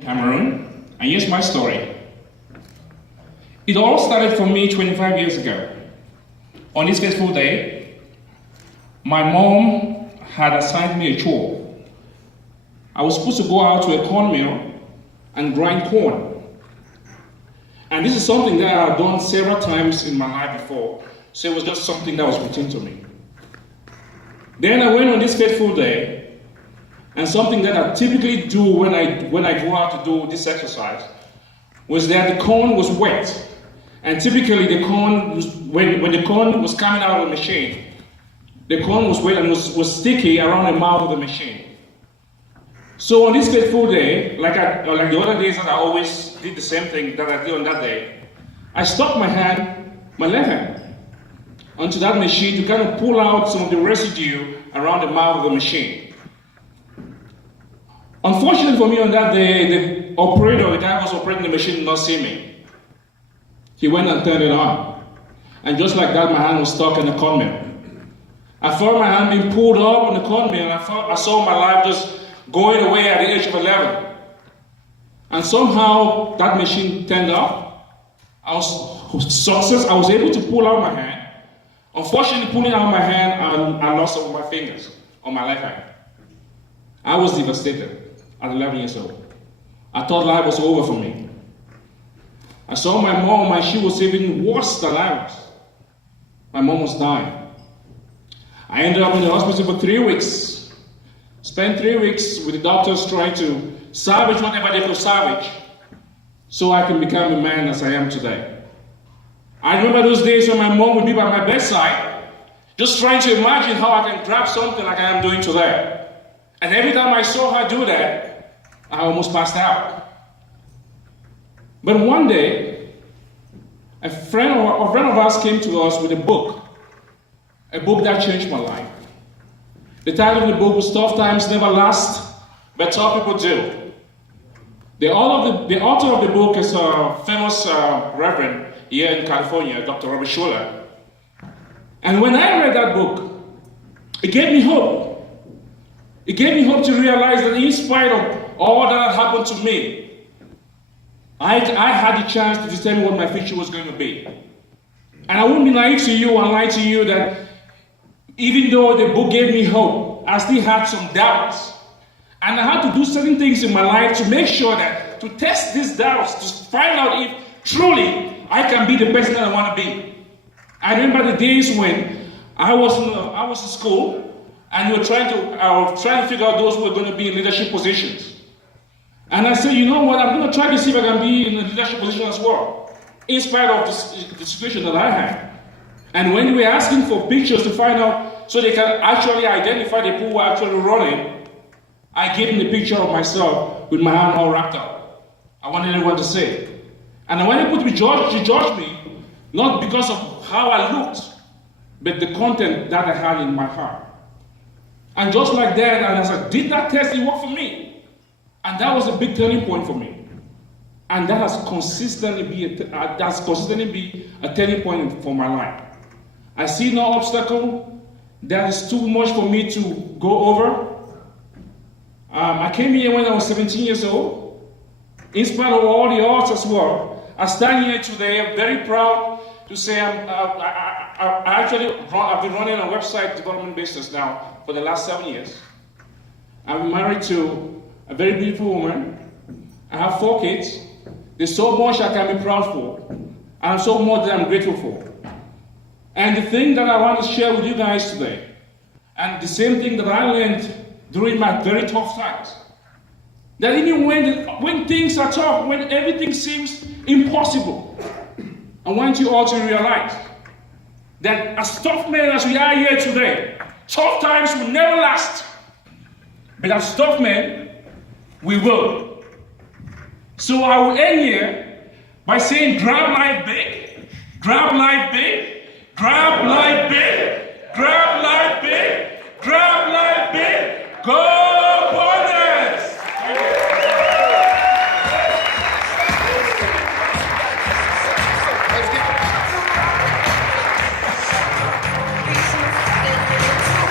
Cameroon, and here's my story. It all started for me 25 years ago. On this fateful day, my mom had assigned me a chore. I was supposed to go out to a corn mill and grind corn. And this is something that I had done several times in my life before, so it was just something that was routine to me. Then I went on this fateful day, and something that I typically do when I go out to do this exercise was that the corn was wet. And typically the corn was, when the corn was coming out of the machine, the corn was wet and was sticky around the mouth of the machine. So on this fateful day, like the other days that I always did the same thing that I did on that day, I stuck my left hand, onto that machine to kind of pull out some of the residue around the mouth of the machine. Unfortunately for me on that day, the operator, the guy who was operating the machine, did not see me. He went and turned it on. And just like that, my hand was stuck in the corn mill. I felt my hand being pulled up on the corn mill, and I saw my life just going away at the age of 11. And somehow that machine turned off. I was able to pull out my hand. Unfortunately, pulling out my hand, I lost some of my fingers on my left hand. I was devastated at 11 years old. I thought life was over for me. I saw my mom, and she was even worse than I was. My mom was dying. I ended up in the hospital for 3 weeks. Spent 3 weeks with the doctors trying to salvage whatever they could salvage so I can become the man as I am today. I remember those days when my mom would be by my bedside, just trying to imagine how I can grab something like I am doing today. And every time I saw her do that, I almost passed out. But one day, a friend of ours came to us with a book that changed my life. The title of the book was Tough Times Never Last, but Tough People Do. The author of the book is a famous reverend here in California, Dr. Robert Schuller. And when I read that book, it gave me hope. It gave me hope to realize that in spite of all that had happened to me, I had the chance to determine what my future was going to be. And I wouldn't be naive to you and lie to you that even though the book gave me hope, I still had some doubts. And I had to do certain things in my life to make sure that, to test these doubts, to find out if truly I can be the person that I want to be. I remember the days when I was in school, and I was trying to figure out those who were going to be in leadership positions. And I said, you know what, I'm going to try to see if I can be in a leadership position as well, in spite of the situation that I had. And when we were asking for pictures to find out, so they can actually identify the people who are actually running, I gave them the picture of myself with my hand all wrapped up. I wanted everyone to see it. And when they put me to judge me, not because of how I looked, but the content that I had in my heart. And just like that, and as I did that test, it worked for me. And that was a big turning point for me. And that has consistently been a turning point for my life. I see no obstacle that is too much for me to go over. I came here when I was 17 years old. In spite of all the odds as well, I stand here today. I'm very proud to say I've been running a website development business now for the last 7 years. I'm married to a very beautiful woman. I have 4 kids. There's so much I can be proud for, and so much that I'm grateful for. And the thing that I want to share with you guys today, and the same thing that I learned during my very tough times, that even when things are tough, when everything seems impossible, I want you all to realize that as tough men as we are here today, tough times will never last. But as tough men, we will. So I will end here by saying, grab life big, grab life big, grab life big, grab life big, grab life big, go!